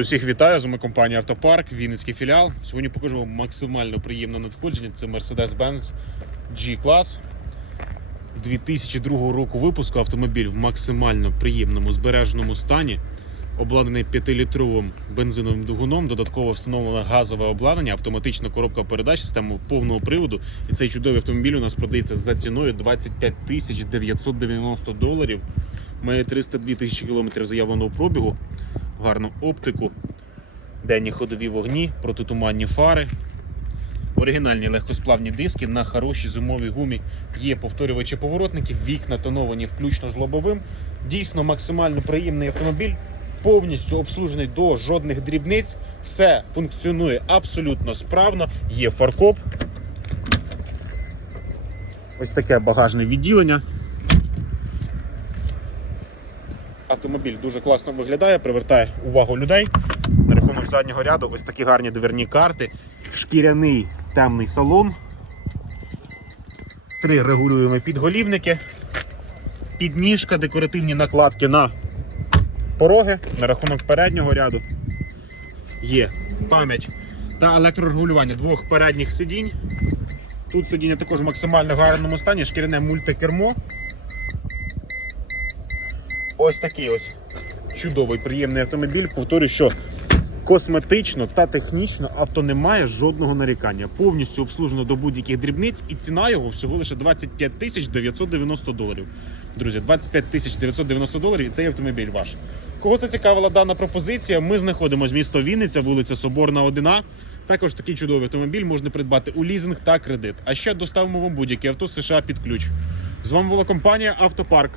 Усіх вітаю, з вами компанія Автопарк, Вінницький філіал. Сьогодні покажу вам максимально приємне надходження. Це Mercedes-Benz G-Class 2002 року випуску. Автомобіль в максимально приємному збереженому стані. Обладнаний 5-літровим бензиновим двигуном, додатково встановлено газове обладнання, автоматична коробка передач, система повного приводу. І цей чудовий автомобіль у нас продається за ціною 25 тисяч 990 доларів. Має 302 тисячі кілометрів заявленого пробігу, гарну оптику, денні ходові вогні, протитуманні фари. Оригінальні легкосплавні диски на хорошій зимовій гумі. Є повторювачі поворотників, вікна тоновані включно з лобовим. Дійсно максимально приємний автомобіль, повністю обслужений до жодних дрібниць. Все функціонує абсолютно справно. Є фаркоп. Ось таке багажне відділення. Автомобіль дуже класно виглядає, привертає увагу людей. На рахунок заднього ряду ось такі гарні дверні карти, шкіряний темний салон, три регулюємо підголівники, підніжка, декоративні накладки на пороги. На рахунок переднього ряду є пам'ять та електрорегулювання двох передніх сидінь. Тут сидіння також в максимально гарному стані, шкіряне мультикермо. Ось такий ось чудовий, приємний автомобіль. Повторюю, що косметично та технічно авто не має жодного нарікання. Повністю обслужено до будь-яких дрібниць, і ціна його всього лише 25 тисяч 990 доларів. Друзі, 25 тисяч 990 доларів і цей автомобіль ваш. Кого зацікавила дана пропозиція? Ми знаходимося місто Вінниця, вулиця Соборна, 1А. Також такий чудовий автомобіль можна придбати у лізинг та кредит. А ще доставимо вам будь-яке авто США під ключ. З вами була компанія Автопарк.